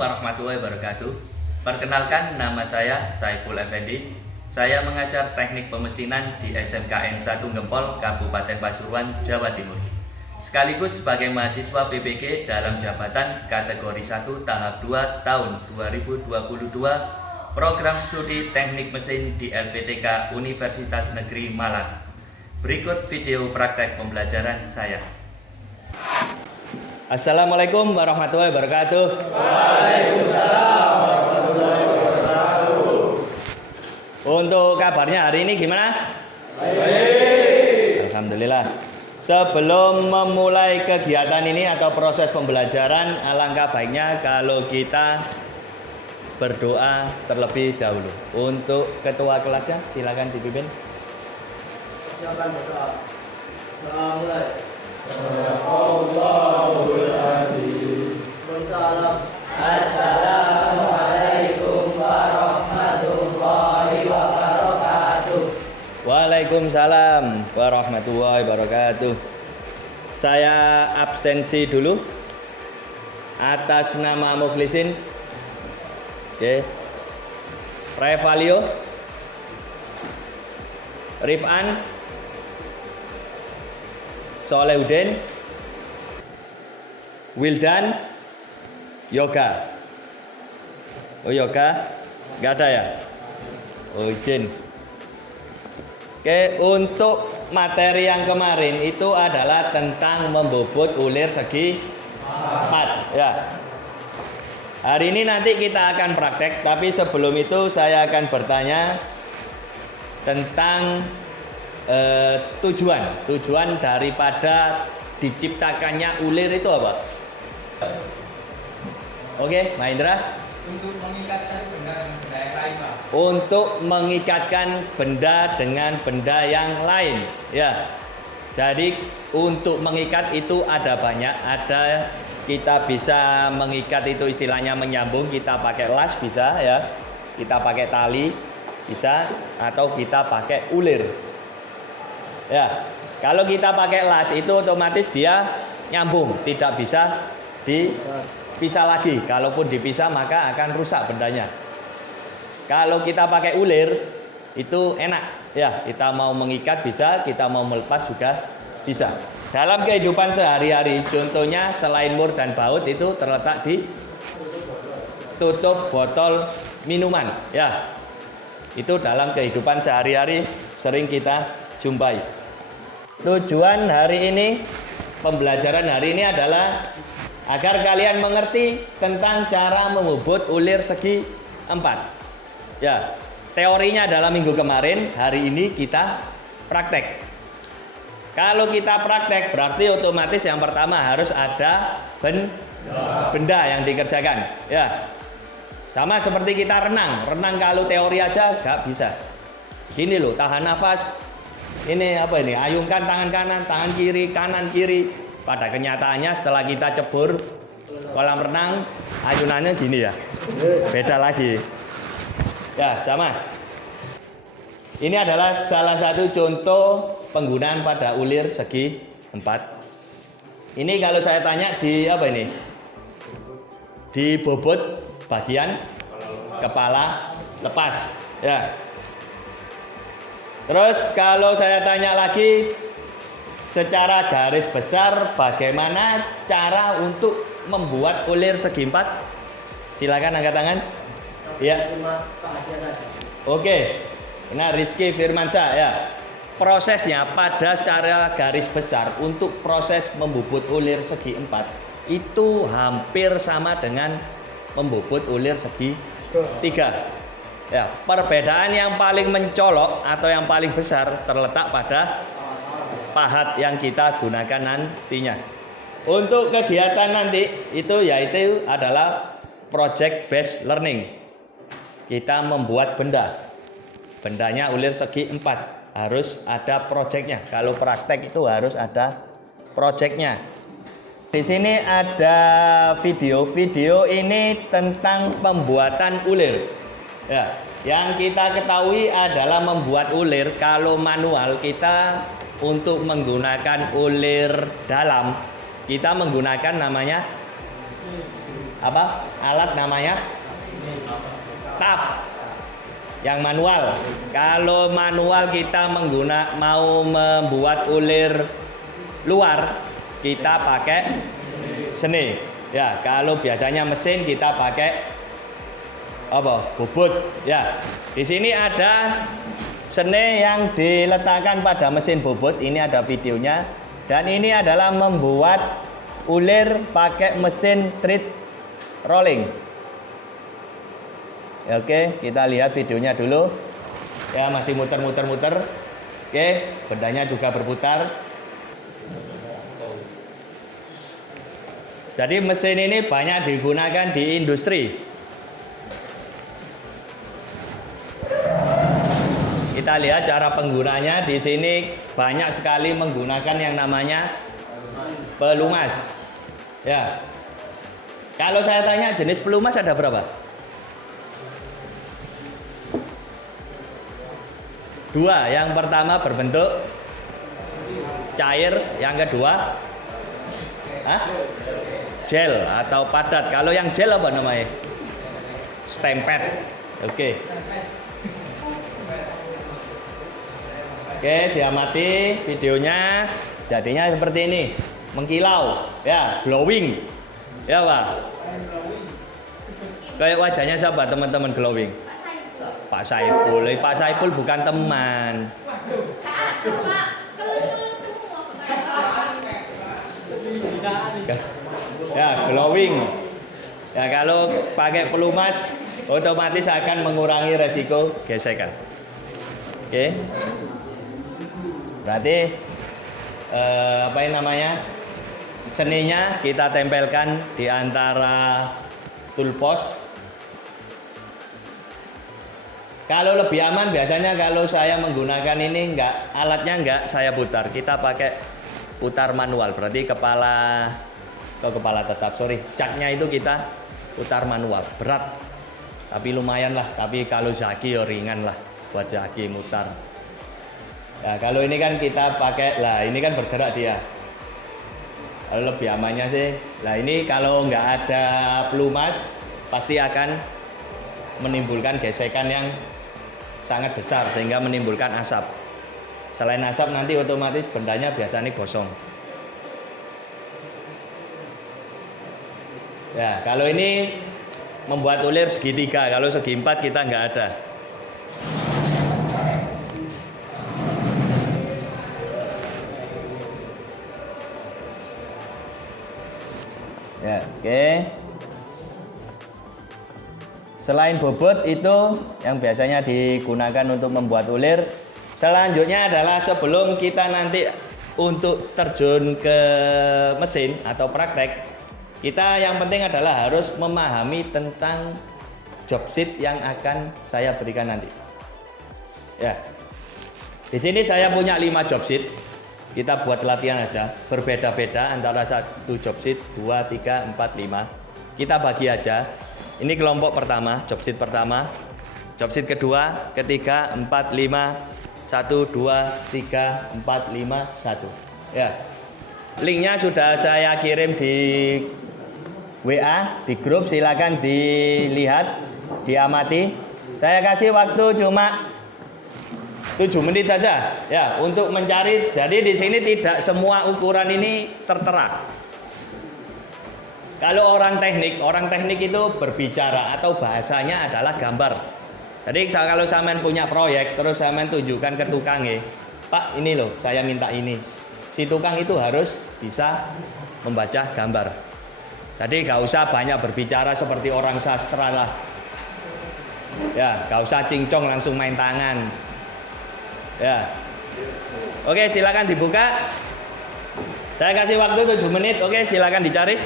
warahmatullahi wabarakatuh. Perkenalkan, nama saya Saiful Effendi. Saya mengajar teknik pemesinan di SMKN 1 Gempol, Kabupaten Pasuruan, Jawa Timur. Sekaligus sebagai mahasiswa PPG dalam jabatan kategori 1 tahap 2 tahun 2022 program studi teknik mesin di LPTK Universitas Negeri Malang. Berikut video praktek pembelajaran saya. Assalamualaikum warahmatullahi wabarakatuh. Waalaikumsalam warahmatullahi wabarakatuh. Untuk kabarnya hari ini gimana? Baik. Alhamdulillah. Sebelum memulai kegiatan ini atau proses pembelajaran, alangkah baiknya kalau kita berdoa terlebih dahulu. Untuk ketua kelasnya, silakan dipimpin. Silakan berdoa. Mulai. Allahul Adzim. Assalamualaikum warahmatullahi wabarakatuh. Waalaikumsalam warahmatullahi wabarakatuh. Saya absensi dulu atas nama Mukhlisin. Oke. Revalio, Rifan, Solehudin, Wildan, Yoga. Oh, Yoga nggak ada ya? Oh, izin. Oke, untuk materi yang kemarin itu adalah tentang membobot ulir segi 4 ya. Hari ini nanti kita akan praktek, tapi sebelum itu saya akan bertanya tentang tujuan daripada diciptakannya ulir itu apa? Oke, Mahendra. Untuk mengikatkan benda dengan benda yang lain, Pak. Untuk mengikatkan benda dengan benda yang lain, ya. Jadi untuk mengikat itu ada banyak, ada kita bisa mengikat itu istilahnya menyambung, kita pakai las bisa ya, kita pakai tali bisa, atau kita pakai ulir. Ya, kalau kita pakai las itu otomatis dia nyambung, tidak bisa dipisah lagi. Kalaupun dipisah maka akan rusak bendanya. Kalau kita pakai ulir itu enak, ya. Kita mau mengikat bisa, kita mau melepas juga bisa. Dalam kehidupan sehari-hari, contohnya selain mur dan baut itu terletak di tutup botol minuman, ya. Itu dalam kehidupan sehari-hari sering kita jumpai. Tujuan hari ini, pembelajaran hari ini adalah agar kalian mengerti tentang cara membobot ulir segi 4. Ya, teorinya dalam minggu kemarin, hari ini kita praktek. Kalau kita praktek berarti otomatis yang pertama harus ada benda yang dikerjakan. Ya, sama seperti kita renang. Renang kalau teori aja nggak bisa. Gini loh, tahan nafas. Ini apa ini? Ayunkan tangan kanan, tangan kiri, kanan kiri. Pada kenyataannya setelah kita cebur kolam renang, ayunannya gini ya. Beda lagi. Ya, sama. Ini adalah salah satu contoh penggunaan pada ulir segi 4. Ini kalau saya tanya di apa ini? Di bobot bagian kepala lepas, ya. Terus kalau saya tanya lagi secara garis besar bagaimana cara untuk membuat ulir segi 4? Silakan angkat tangan. Ya. Oke. Nah, Rizky Firmansyah ya. Prosesnya pada secara garis besar untuk proses membobot ulir segi 4 itu hampir sama dengan membobot ulir segi 3. Ya, perbedaan yang paling mencolok atau yang paling besar terletak pada pahat yang kita gunakan nantinya. Untuk kegiatan nanti itu yaitu adalah project based learning. Kita membuat benda. Bendanya ulir segi 4. Harus ada projectnya. Kalau praktek itu harus ada projectnya. Di sini ada video ini tentang pembuatan ulir. Ya, yang kita ketahui adalah membuat ulir kalau manual kita untuk menggunakan ulir dalam kita menggunakan namanya apa? Alat namanya tap. Yang manual. Kalau manual kita mau membuat ulir luar, kita pakai seni. Ya, kalau biasanya mesin kita pakai apa? Bobot. Ya. Di sini ada seni yang diletakkan pada mesin bobot. Ini ada videonya. Dan ini adalah membuat ulir pakai mesin thread rolling. Oke, kita lihat videonya dulu. Ya, masih muter-muter-muter. Oke, bendanya juga berputar. Jadi mesin ini banyak digunakan di industri. Kita lihat cara penggunanya. Di sini banyak sekali menggunakan yang namanya pelumas. Ya. Kalau saya tanya jenis pelumas ada berapa? 2. Yang pertama berbentuk cair, yang kedua gel atau padat. Kalau yang gel apa namanya? Stempet. Oke. Oke, diamati videonya. Jadinya seperti ini, mengkilau, ya, glowing, ya Pak. Kayak wajahnya siapa teman-teman glowing? Pak Saiful. Pak Saiful bukan teman. Ya, glowing. Ya, kalau pakai pelumas otomatis akan mengurangi resiko gesekan. Oke. Berarti apa yang namanya? Seninya kita tempelkan di antara toolpost. Kalau lebih aman biasanya kalau saya menggunakan ini alatnya enggak saya putar. Kita pakai putar manual. Berarti kepala tetap, caknya itu kita putar manual. Berat. Tapi lumayan lah. Tapi kalau zaki ya ringan lah buat zaki mutar. Ya, kalau ini kan kita pakai, lah ini kan bergerak dia. Kalau lebih amannya sih, lah ini kalau nggak ada pelumas pasti akan menimbulkan gesekan yang sangat besar sehingga menimbulkan asap. Selain asap nanti otomatis bendanya biasanya gosong. Ya, kalau ini membuat ulir segitiga, kalau segi 4 kita nggak ada. Ya, oke. Selain bobot itu yang biasanya digunakan untuk membuat ulir. Selanjutnya adalah sebelum kita nanti untuk terjun ke mesin atau praktek, kita yang penting adalah harus memahami tentang job sheet yang akan saya berikan nanti. Ya. Di sini saya punya 5 job sheet. Kita buat latihan aja, berbeda-beda antara satu job sheet, 2, 3, 4, 5. Kita bagi aja. Ini kelompok pertama, job sheet pertama. Job sheet kedua, ketiga, 4, 5, 1, 2, 3, 4, 5, 1. Ya. Linknya sudah saya kirim di WA, di grup, silakan dilihat, diamati. Saya kasih waktu cuma 7 menit saja ya untuk mencari. Jadi di sini tidak semua ukuran ini tertera. Kalau orang teknik itu berbicara atau bahasanya adalah gambar. Jadi kalau sampean punya proyek terus sampean tunjukkan ke tukangnya, Pak ini loh saya minta ini. Si tukang itu harus bisa membaca gambar. Jadi gak usah banyak berbicara seperti orang sastra lah. Ya, gak usah cincong langsung main tangan. Ya. Oke, silakan dibuka. Saya kasih waktu 7 menit. Oke, silakan dicari.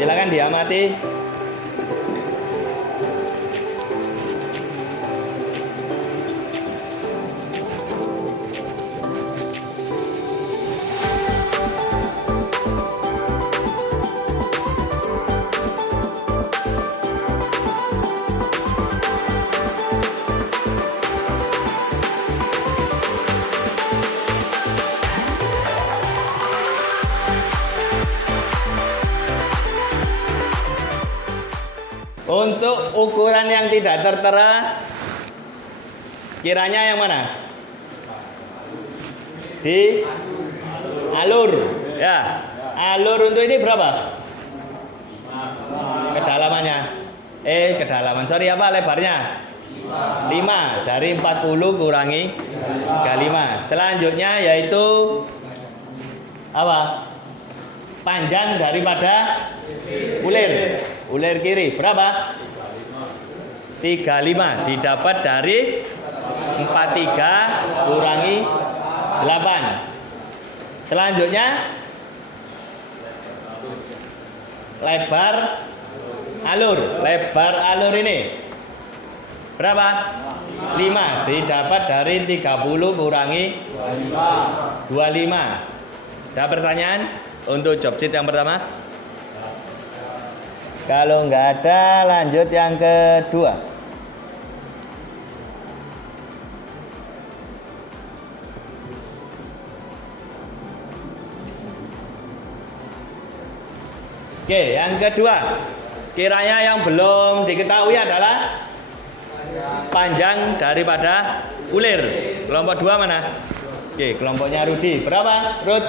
Silakan diamati. Untuk ukuran yang tidak tertera, kiranya yang mana? Di alur. Ya, alur untuk ini berapa? Kedalamannya. Kedalaman. Sorry apa lebarnya? 5. Dari 40 kurangi 35. Selanjutnya yaitu apa? Panjang daripada ulir. Ulir kiri berapa? 35 didapat dari 43 kurangi 8. Selanjutnya lebar alur. Lebar alur ini berapa? 5 didapat dari 30 kurangi 25. Ada pertanyaan untuk job sheet yang pertama? Kalau nggak ada, lanjut yang kedua. Oke, yang kedua. Sekiranya yang belum diketahui adalah panjang daripada ulir. Kelompok 2 mana? Oke, kelompoknya Rudi. Berapa, Rud?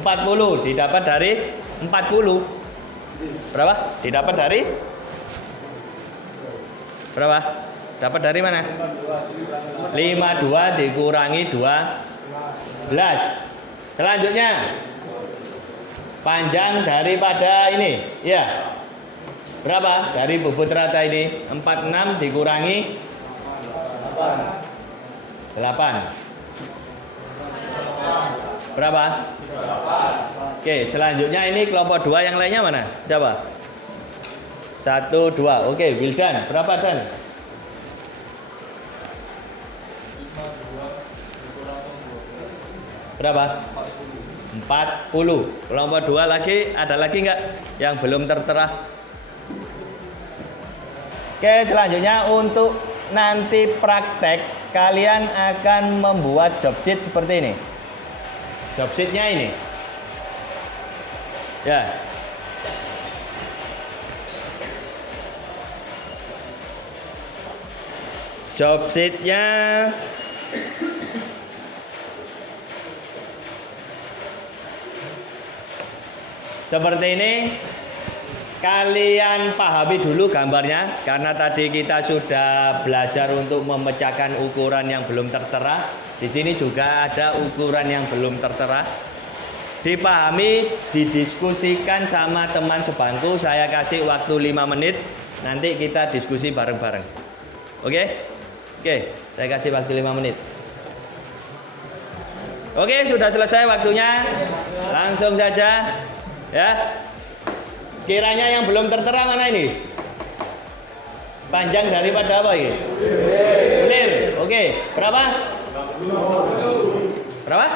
40 didapat dari 40. Berapa? Didapat dari berapa? Dapat dari mana? 52 dikurangi 12. Selanjutnya panjang daripada ini. Ya. Berapa? Dari bobot rata ini 46 dikurangi 8. Berapa? Oke, selanjutnya ini kelompok 2 yang lainnya mana? Siapa? 1, 2. Oke, Wildan. Berapa, Dan? Berapa? 40. Kelompok 2 lagi, ada lagi nggak yang belum tertera? Oke, selanjutnya untuk nanti praktek kalian akan membuat job sheet seperti ini. Job sheetnya ini. Ya. Job sheetnya seperti ini. Kalian pahami dulu gambarnya, karena tadi kita sudah belajar untuk memecahkan ukuran yang belum tertera. Di sini juga ada ukuran yang belum tertera. Dipahami, didiskusikan sama teman sebangku. Saya kasih waktu 5 menit. Nanti kita diskusi bareng-bareng. Oke? Oke, saya kasih waktu 5 menit. Oke, sudah selesai waktunya. Langsung saja. Ya. Kiranya yang belum tertera mana ini? Panjang daripada apa ini? Ulir. Oke, berapa? Berapa?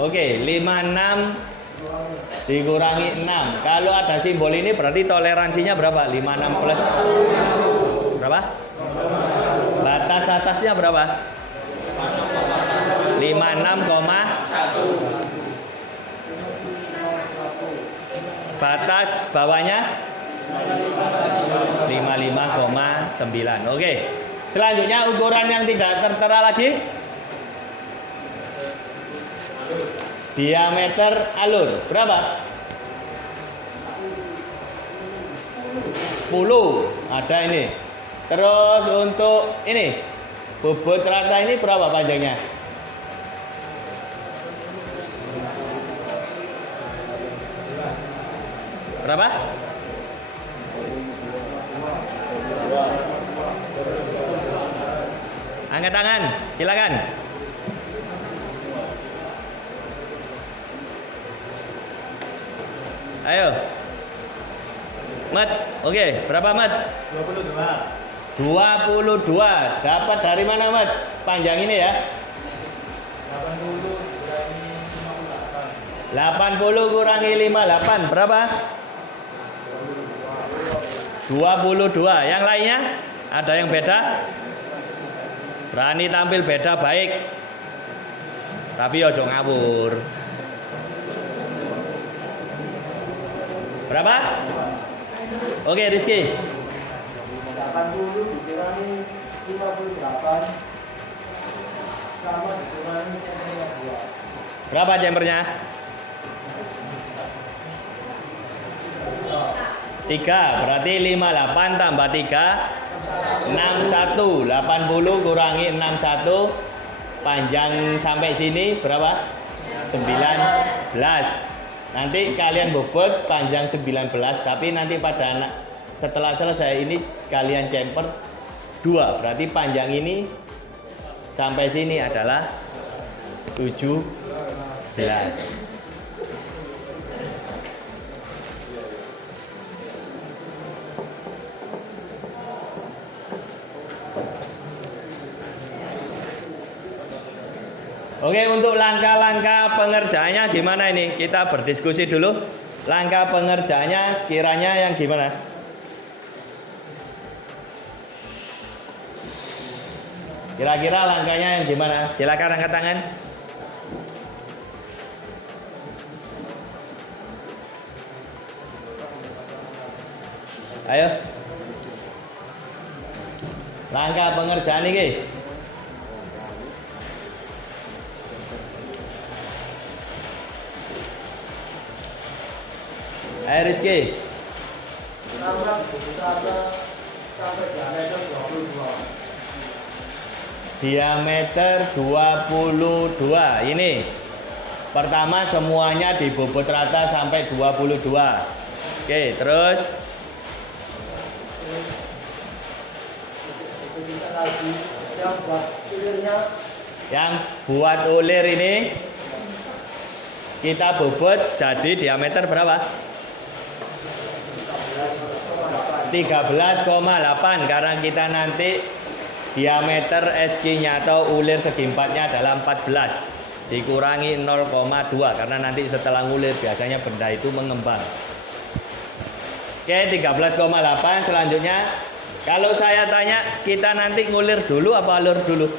Oke, 56 dikurangi 6. Kalau ada simbol ini berarti toleransinya berapa? 56 plus berapa? Batas atasnya berapa? 56,1. Batas bawahnya 55,9. Oke. Selanjutnya ukuran yang tidak tertera lagi. Diameter alur berapa? 10. Ada ini. Terus untuk ini bobot rata ini berapa panjangnya? Berapa? Angkat tangan, silakan. Ayo. Mat, oke, berapa Mat? 22. Dapat dari mana Mat? Panjang ini ya? 80 kurangi 58 berapa? 22. Yang lainnya ada yang beda? Berani tampil beda baik. Tapi ojo ngawur. Berapa? Oke, Rizky. 80 dikurangi 58 sama dikurangi champernya 2. Berapa champernya? 3, berarti 58 tambah 3 61. 80 kurangi 61, panjang sampai sini berapa? 19. Nanti kalian bobot panjang 19, tapi nanti setelah selesai ini kalian champer 2, berarti panjang ini sampai sini adalah 17. Oke, untuk langkah-langkah pengerjaannya gimana ini? Kita berdiskusi dulu. Langkah pengerjaannya sekiranya yang gimana? Kira-kira langkahnya yang gimana? Silakan angkat tangan. Ayo. Langkah pengerjaan ini. Ayo Rizky. Sampai Diameter 22. Ini pertama semuanya dibobot rata sampai 22. Oke, terus yang buat ulir ini kita bobot jadi diameter berapa? 13,8, karena kita nanti diameter SQ-nya atau ulir segi empatnya adalah 14 dikurangi 0,2, karena nanti setelah ngulir biasanya benda itu mengembang. Oke, 13,8. Selanjutnya kalau saya tanya, kita nanti ngulir dulu apa alur dulu?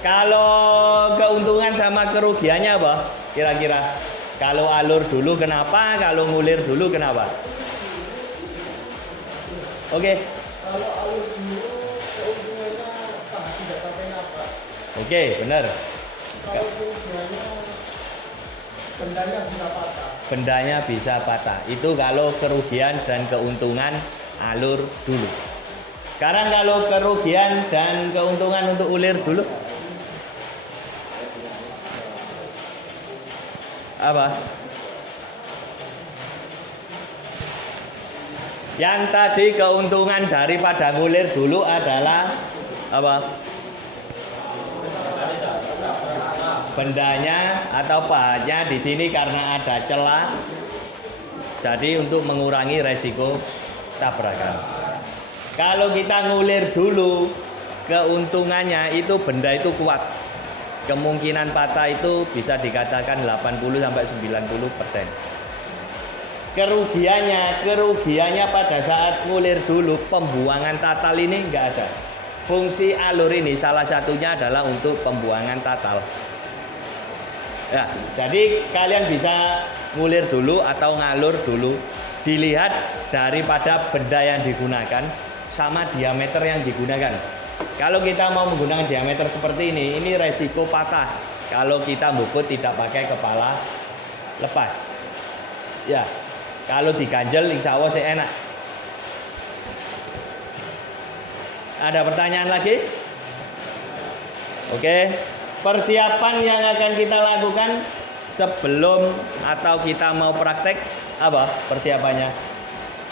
Kalau keuntungan sama kerugiannya apa kira-kira? Kalau alur dulu kenapa? Kalau ngulir dulu kenapa? Oke. Kalau alur dulu keuntungannya tidak sampai nafas. Oke, benar. Kalau kerugiannya bendanya bisa patah. Bendanya bisa patah. Itu kalau kerugian dan keuntungan alur dulu. Sekarang kalau kerugian dan keuntungan untuk ulir dulu. Apa? Yang tadi keuntungan daripada ngulir dulu adalah apa? Bendanya atau pahatnya di sini karena ada celah. Jadi untuk mengurangi resiko tabrakan. Kalau kita ngulir dulu, keuntungannya itu benda itu kuat. Kemungkinan patah itu bisa dikatakan 80-90%. Kerugiannya pada saat ngulir dulu, pembuangan tatal ini nggak ada. Fungsi alur ini salah satunya adalah untuk pembuangan tatal. Ya, jadi kalian bisa ngulir dulu atau ngalur dulu, dilihat daripada benda yang digunakan sama diameter yang digunakan. Kalau kita mau menggunakan diameter seperti ini resiko patah kalau kita bobot tidak pakai kepala lepas. Ya, kalau diganjel insya Allah sih enak. Ada pertanyaan lagi? Oke, persiapan yang akan kita lakukan sebelum atau kita mau praktek apa persiapannya?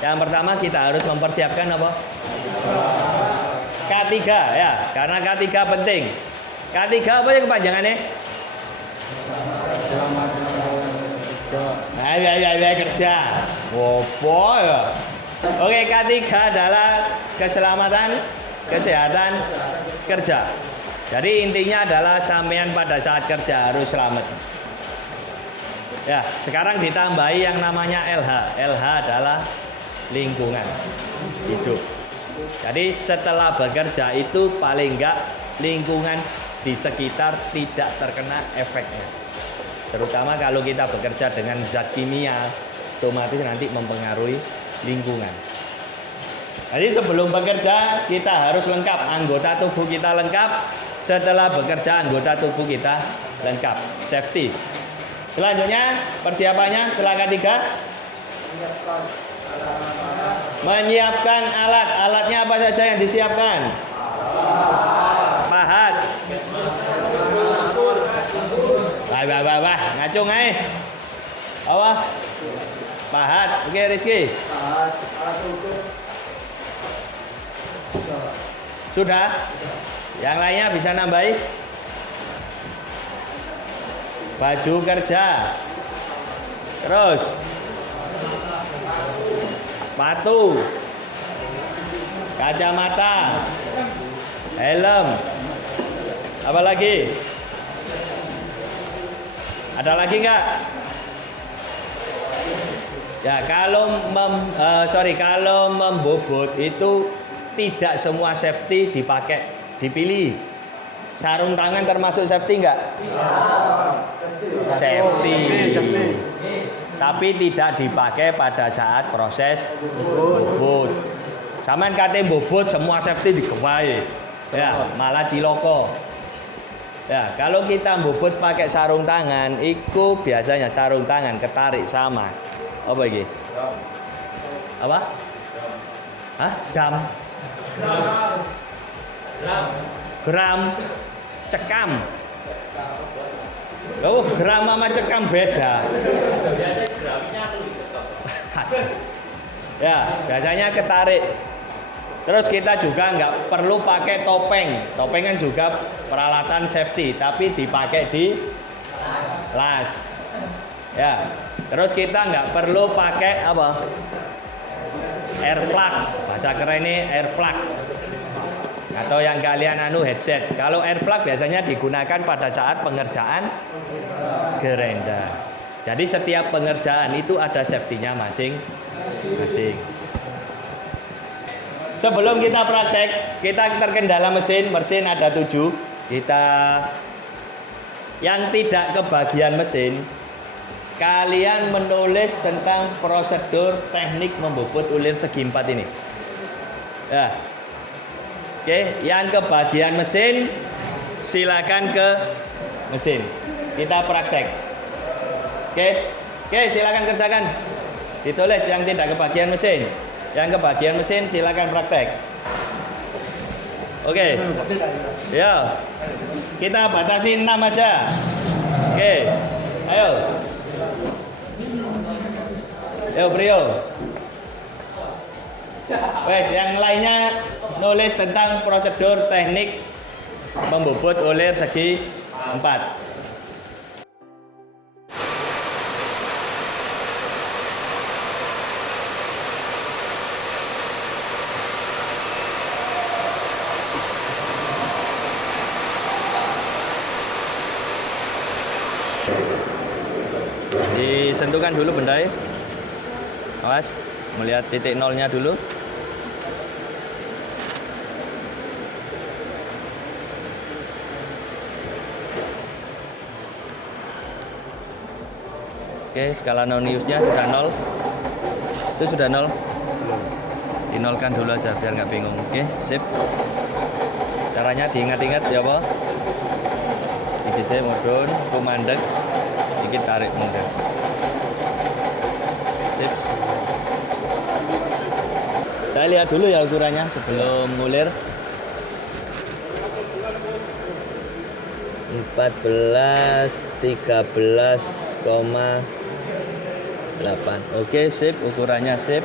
Yang pertama kita harus mempersiapkan apa? K3 ya, karena K3 penting. K3 apa yang kepanjangannya? Ayo kerja. Wopo ya. Oke, K3 adalah keselamatan, kesehatan kerja. Jadi intinya adalah sampean pada saat kerja harus selamat. Ya, sekarang ditambahi yang namanya LH. LH adalah lingkungan hidup. Jadi setelah bekerja itu paling enggak lingkungan di sekitar tidak terkena efeknya. Terutama kalau kita bekerja dengan zat kimia, otomatis nanti mempengaruhi lingkungan. Jadi sebelum bekerja kita harus lengkap, anggota tubuh kita lengkap. Setelah bekerja anggota tubuh kita lengkap, safety. Selanjutnya persiapannya silakan 3. Menyiapkan alat. Alatnya apa saja yang disiapkan? Pahat. Wah, ngacung aja. Apa? Pahat. Oke, Rizky. Sudah? Yang lainnya bisa nambahi? Baju kerja. Terus sepatu, kacamata, helm. Apa lagi? Ada lagi enggak? Ya, kalau membobot itu tidak semua safety dipilih. Sarung tangan termasuk safety enggak? Safety. Tapi tidak dipakai pada saat proses bobot. Saman kate bobot semua safety digawe. Ya, malah ciloko. Ya, kalau kita bobot pakai sarung tangan, itu biasanya sarung tangan ketarik sama apa iki? Apa? Hah? Gram. Cekam. Oh, gram sama cekam beda. Ya, biasanya ketarik. Terus kita juga nggak perlu pakai topeng. Topeng kan juga peralatan safety, tapi dipakai di las. Ya. Terus kita nggak perlu pakai apa? Air plug. Bahasa keren ini air plug. Atau yang kalian headset. Kalau air plug biasanya digunakan pada saat pengerjaan gerenda. Jadi setiap pengerjaan itu ada safety-nya masing-masing. Sebelum kita praktek, kita terkendala mesin ada 7. Kita yang tidak kebagian mesin, kalian menulis tentang prosedur teknik membobot ulir segi 4 ini. Ya. Oke, yang kebagian mesin silakan ke mesin. Kita praktek. Oke, silakan kerjakan. Ditulis yang tidak kebagian mesin. Yang kebagian mesin silakan praktek. Oke. Ya. Kita batasi 6 aja. Oke. Ayo. Ayo, Brio. Wes, yang lainnya nulis tentang prosedur teknik membobot ulir segi 4. Disentuhkan dulu bendanya. Awas, melihat titik nolnya dulu. Oke, skala noniusnya sudah 0. Itu sudah 0. Dinolkan dulu aja biar nggak bingung. Oke, sip. Caranya diingat-ingat ya, Pak. Iki saya mudun, kumandek. Iki tarik mundur. Sip. Saya lihat dulu ya ukurannya sebelum ngulir. 14, 13,8. Oke, sip, ukurannya sip.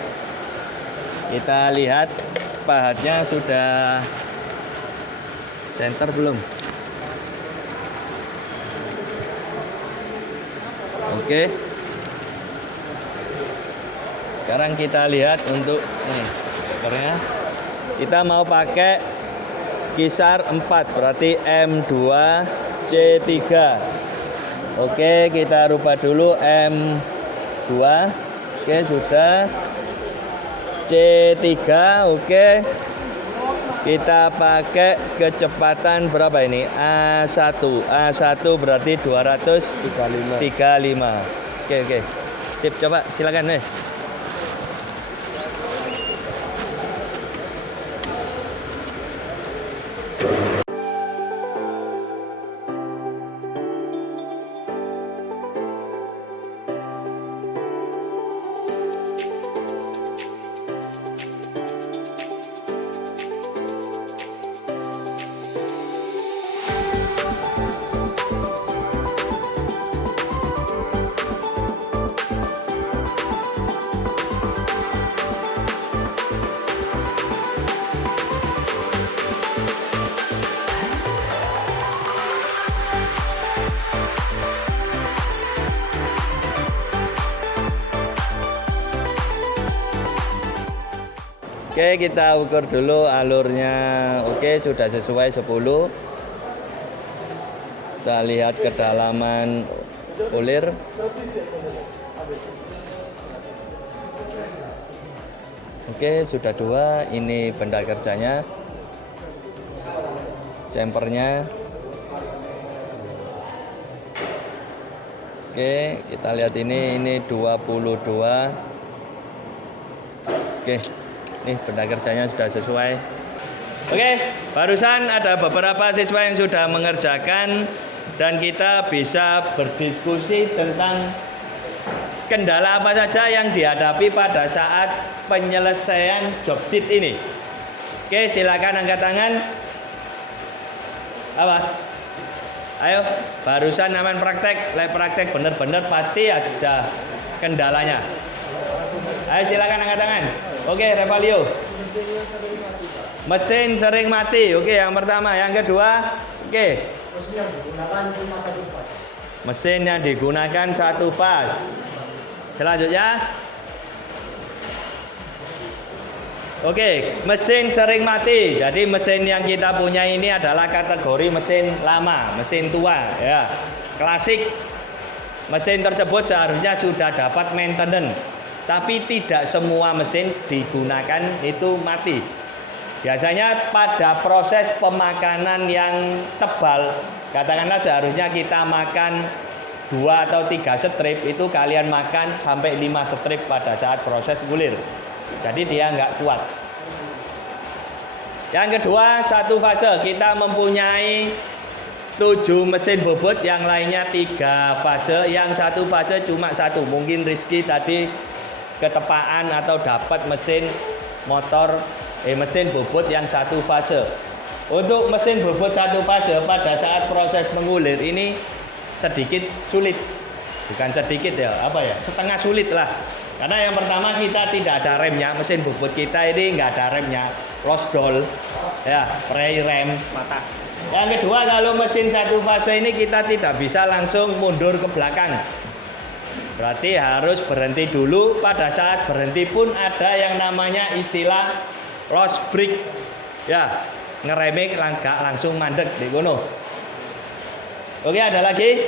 Kita lihat pahatnya sudah center belum? Oke. Sekarang kita lihat untuk ekornya. Kita mau pakai kisar 4, berarti M2C3. Oke, kita rubah dulu M2. Oke, sudah. C3, oke. Kita pakai kecepatan berapa ini? A1. A1 berarti 235. Oke. C Sip, coba silakan Wes. Oke, kita ukur dulu alurnya. Oke, sudah sesuai 10. Kita lihat kedalaman ulir. Oke, sudah 2. Ini benda kerjanya. Champernya. Oke, kita lihat ini 22. Oke. Nih benda kerjanya sudah sesuai. Oke, barusan ada beberapa siswa yang sudah mengerjakan dan kita bisa berdiskusi tentang kendala apa saja yang dihadapi pada saat penyelesaian job sheet ini. Oke, silakan angkat tangan. Apa? Ayo, barusan namanya praktek bener-bener pasti ada kendalanya. Ayo silakan angkat tangan. Oke, Revalio. Mesin sering mati. Oke, yang pertama, yang kedua. Oke. Mesin yang digunakan satu fas. Selanjutnya. Oke, mesin sering mati. Jadi mesin yang kita punya ini adalah kategori mesin lama, mesin tua, ya. Klasik. Mesin tersebut seharusnya sudah dapat maintenance. Tapi tidak semua mesin digunakan itu mati. Biasanya pada proses pemakanan yang tebal, katakanlah seharusnya kita makan 2 atau 3 strip, itu kalian makan sampai 5 strip pada saat proses gulir. Jadi dia nggak kuat. Yang kedua, satu fase. Kita mempunyai 7 mesin bobot, yang lainnya 3 fase. Yang satu fase cuma 1. Mungkin Rizky tadi ketepaan atau dapat mesin mesin bobot yang satu fase. Untuk mesin bobot satu fase pada saat proses mengulir ini sedikit sulit, bukan sedikit ya, setengah sulit lah. Karena yang pertama kita tidak ada remnya, mesin bobot kita ini nggak ada remnya, lost doll, ya, pre rem mata. Yang kedua, kalau mesin satu fase ini kita tidak bisa langsung mundur ke belakang. Berarti harus berhenti dulu. Pada saat berhenti pun ada yang namanya istilah lost brake. Ya, ngeremik nggak langsung mandek di kono. Oke, ada lagi?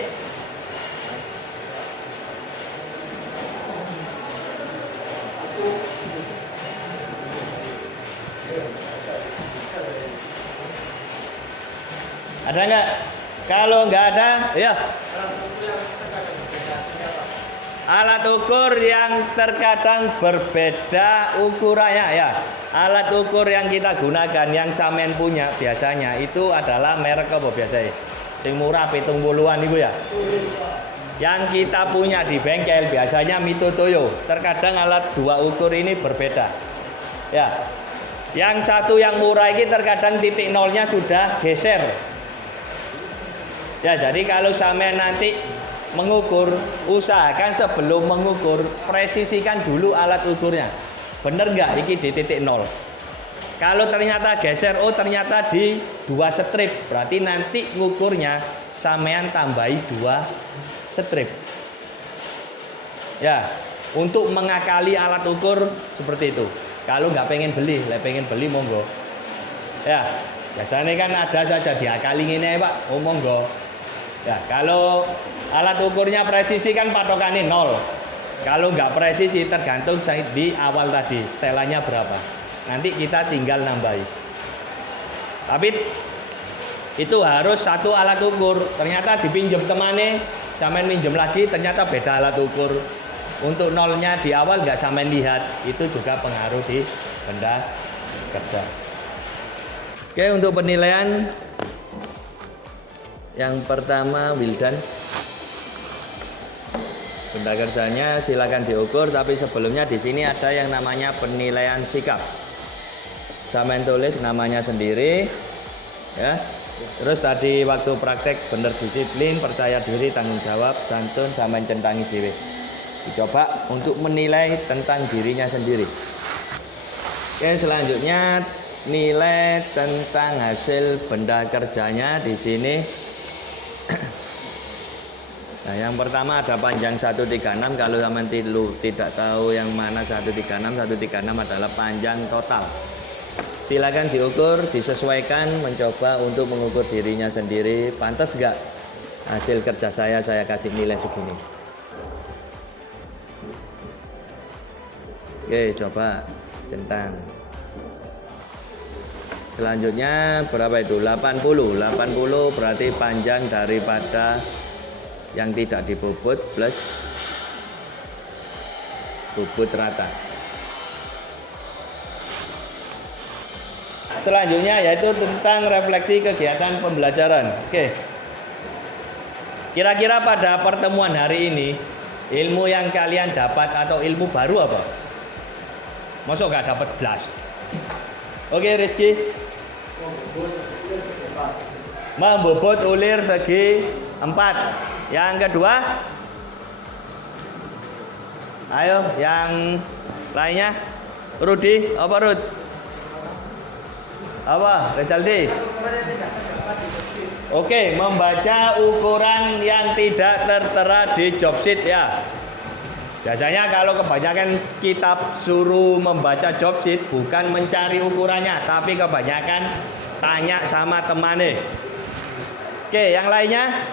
Ada nggak? Kalau nggak ada, ya. Alat ukur yang terkadang berbeda ukurannya, ya. Alat ukur yang kita gunakan, yang sampean punya biasanya itu adalah merek apa biasanya? Sing murah 70-an itu ya. Yang kita punya di bengkel biasanya Mito Toyo. Terkadang alat 2 ukur ini berbeda. Ya. Yang satu yang murah ini terkadang titik nolnya sudah geser. Ya, jadi kalau sampean nanti mengukur, usahakan sebelum mengukur presisikan dulu alat ukurnya. Bener nggak iki di titik nol? Kalau ternyata geser, oh ternyata di 2 strip, berarti nanti ngukurnya sampean tambahi 2 strip. Ya, untuk mengakali alat ukur seperti itu. Kalau nggak pengen beli, pengen beli monggo. Ya, biasanya kan ada saja diakali ini Pak, oh monggo. Ya, kalau alat ukurnya presisi kan patokannya 0. Kalau nggak presisi tergantung di awal tadi setelannya berapa. Nanti kita tinggal nambahi. Tapi itu harus satu alat ukur. Ternyata dipinjam temannya, sampai minjem lagi ternyata beda alat ukur. untuk nolnya di awal nggak sampai lihat, itu juga pengaruh di benda kerja. Oke, untuk penilaian yang pertama Wildan, benda kerjanya silakan diukur, tapi sebelumnya di sini ada yang namanya penilaian sikap. Sampean tulis namanya sendiri, ya. Terus tadi waktu praktek bener disiplin, percaya diri, tanggung jawab, santun, sampean centangi diri. Dicoba untuk menilai tentang dirinya sendiri. Oke, selanjutnya nilai tentang hasil benda kerjanya di sini. Nah, yang pertama ada panjang 136. Kalau sampean tidak tahu yang mana 136, 136 adalah panjang total. Silakan diukur, disesuaikan, mencoba untuk mengukur dirinya sendiri. Pantas nggak hasil kerja saya kasih nilai segini? Oke, coba centang. Selanjutnya berapa itu? 80. 80 berarti panjang daripada yang tidak dibobot plus bobot rata. Selanjutnya yaitu tentang refleksi kegiatan pembelajaran. Oke. Kira-kira pada pertemuan hari ini ilmu yang kalian dapat atau ilmu baru apa? Masuk gak dapat belas? Oke, Rizky. Membobot ulir segi 4. Yang kedua, ayo yang lainnya. Rudi, apa Rud? Apa? Rejaldi? Oke, membaca ukuran yang tidak tertera di job sheet ya. Biasanya kalau kebanyakan kitab suruh membaca job sheet bukan mencari ukurannya, tapi kebanyakan tanya sama temannya. Oke, yang lainnya?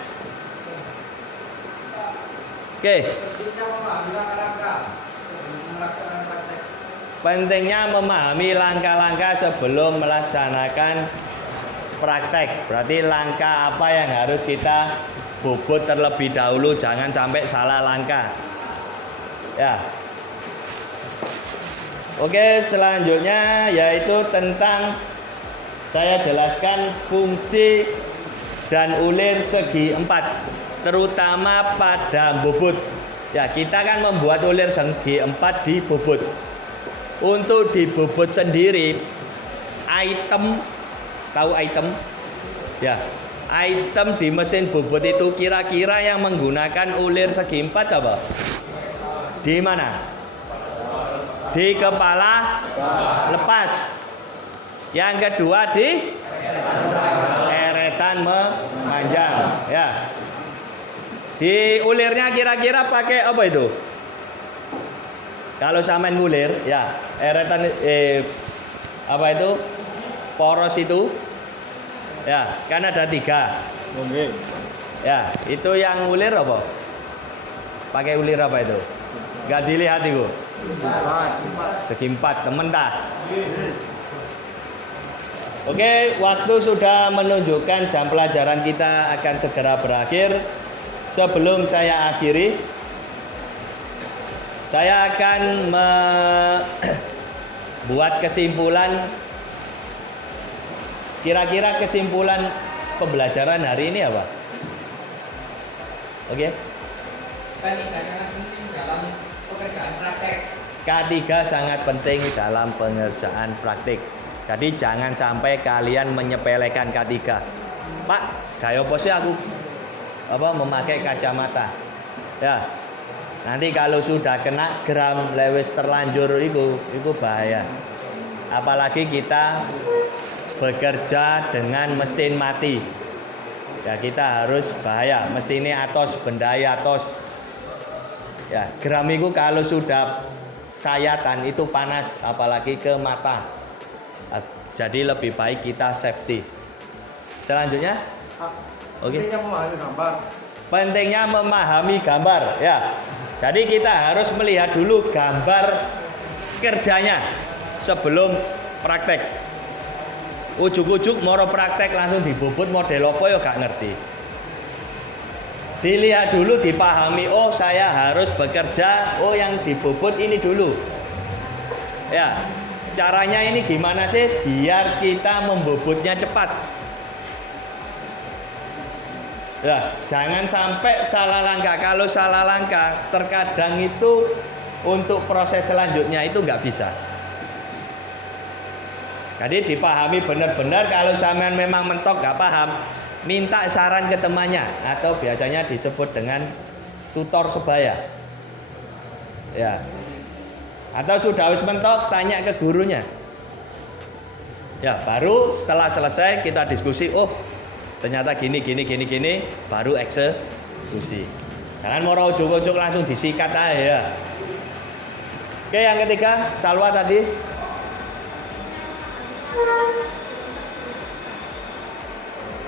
Oke. Pentingnya memahami langkah-langkah sebelum melaksanakan praktek. Berarti langkah apa yang harus kita bobot terlebih dahulu, jangan sampai salah langkah. Ya. Oke, selanjutnya yaitu tentang saya jelaskan fungsi dan ulir segi 4, terutama pada bobot. Ya, kita kan membuat ulir segi 4 di bobot. Untuk di bobot sendiri, item, tahu item? Ya, item di mesin bobot itu kira-kira yang menggunakan ulir segi 4 apa? Di mana? Di kepala lepas. Yang kedua di eretan memanjang. Ya. Di ulirnya kira-kira pakai apa itu? Kalau sampean ngulir, ya eretan apa itu? Poros itu, ya kan ada 3. Oke. Ya, itu yang ulir apa? Pakai ulir apa itu? Gak dilihat itu. Segi 4, temen tak? Oke, waktu sudah menunjukkan jam pelajaran kita akan segera berakhir. Sebelum saya akhiri, saya akan membuat kesimpulan. Kira-kira kesimpulan pembelajaran hari ini apa? Oke. K3 sangat penting dalam pekerjaan praktek. K3 sangat penting dalam pengerjaan praktik. Jadi jangan sampai kalian menyepelekan K3. Pak, gaya apa sih aku memakai kacamata? Ya. Nanti kalau sudah kena gram lewis terlanjur itu bahaya. Apalagi kita bekerja dengan mesin mati. Ya, kita harus bahaya. Mesinnya atos, bendai atos. Ya, gram itu kalau sudah sayatan itu panas, apalagi ke mata. Jadi lebih baik kita safety. Selanjutnya, oke. Pentingnya memahami gambar. Pentingnya memahami gambar, ya. Jadi kita harus melihat dulu gambar kerjanya sebelum praktek. Ujuk-ujuk moro praktek langsung dibobot model apa ya gak ngerti. dilihat dulu, dipahami, oh saya harus bekerja, oh yang dibobot ini dulu. Ya, caranya ini gimana sih biar kita membobotnya cepat? Ya, jangan sampai salah langkah. Kalau salah langkah, terkadang itu untuk proses selanjutnya itu nggak bisa. Jadi dipahami benar-benar. Kalau sampean memang mentok nggak paham, minta saran ke temannya atau biasanya disebut dengan tutor sebaya. Ya. Atau sudah harus mentok, tanya ke gurunya. Ya, baru setelah selesai kita diskusi, oh ternyata gini, baru eksekusi. Jangan mau ujuk-ujuk langsung disikat aja ya. Oke, yang ketiga, Salwa tadi.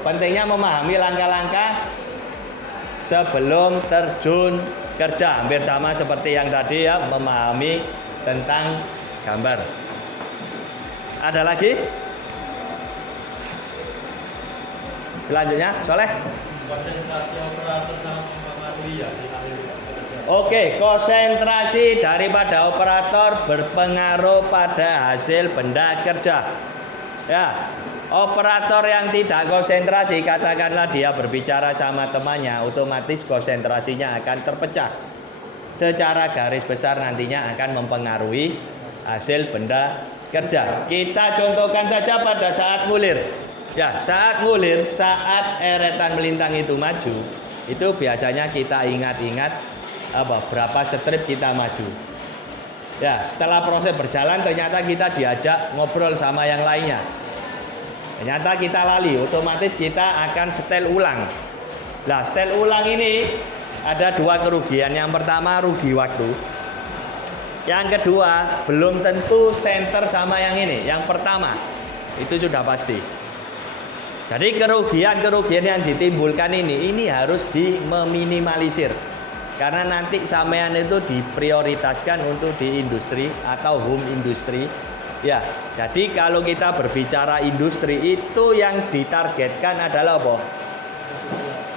Pentingnya memahami langkah-langkah sebelum terjun kerja. Hampir sama seperti yang tadi ya, memahami tentang gambar. Ada lagi? Selanjutnya, Soleh. Konsentrasi operator sangat mempengaruhi ya di akhir pekerjaan. Oke, konsentrasi daripada operator berpengaruh pada hasil benda kerja. Ya, operator yang tidak konsentrasi, katakanlah dia berbicara sama temannya, otomatis konsentrasinya akan terpecah. Secara garis besar nantinya akan mempengaruhi hasil benda kerja. Kita contohkan saja pada saat ngulir. Ya, saat ngulir, saat eretan melintang itu maju, itu biasanya kita ingat-ingat berapa strip kita maju. Ya, setelah proses berjalan ternyata kita diajak ngobrol sama yang lainnya. Ternyata kita lali, otomatis kita akan setel ulang. Nah, setel ulang ini ada dua kerugian. Yang pertama rugi waktu. Yang kedua belum tentu center sama yang ini. Yang pertama itu sudah pasti. Jadi kerugian-kerugian yang ditimbulkan ini harus meminimalisir. Karena nanti sampean itu diprioritaskan untuk di industri atau home industri. Ya, jadi kalau kita berbicara industri itu yang ditargetkan adalah apa?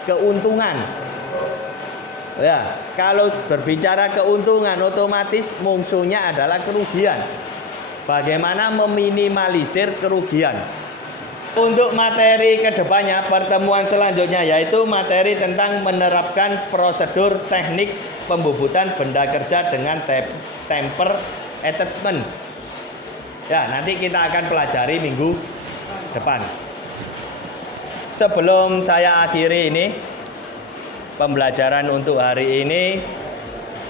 Keuntungan. Ya, kalau berbicara keuntungan otomatis musuhnya adalah kerugian. Bagaimana meminimalisir kerugian? Untuk materi kedepannya, pertemuan selanjutnya yaitu materi tentang menerapkan prosedur teknik pembobotan benda kerja dengan temper attachment. Ya, nanti kita akan pelajari minggu depan. Sebelum saya akhiri ini pembelajaran untuk hari ini,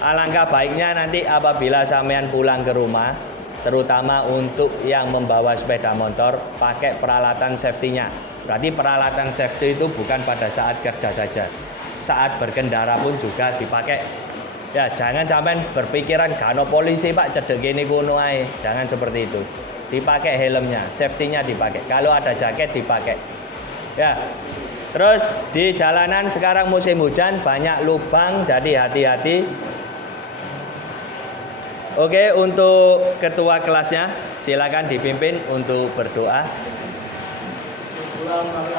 alangkah baiknya nanti apabila sampean pulang ke rumah, terutama untuk yang membawa sepeda motor, pakai peralatan safety-nya. Berarti peralatan safety itu bukan pada saat kerja saja, saat berkendara pun juga dipakai. Ya, jangan sampai berpikiran gano polisi Pak cedek gini kuno ae. Jangan seperti itu. Dipakai helmnya, safety-nya dipakai. Kalau ada jaket dipakai. Ya. Terus di jalanan sekarang musim hujan banyak lubang, jadi hati-hati. Oke, untuk ketua kelasnya silakan dipimpin untuk berdoa. Ulang kali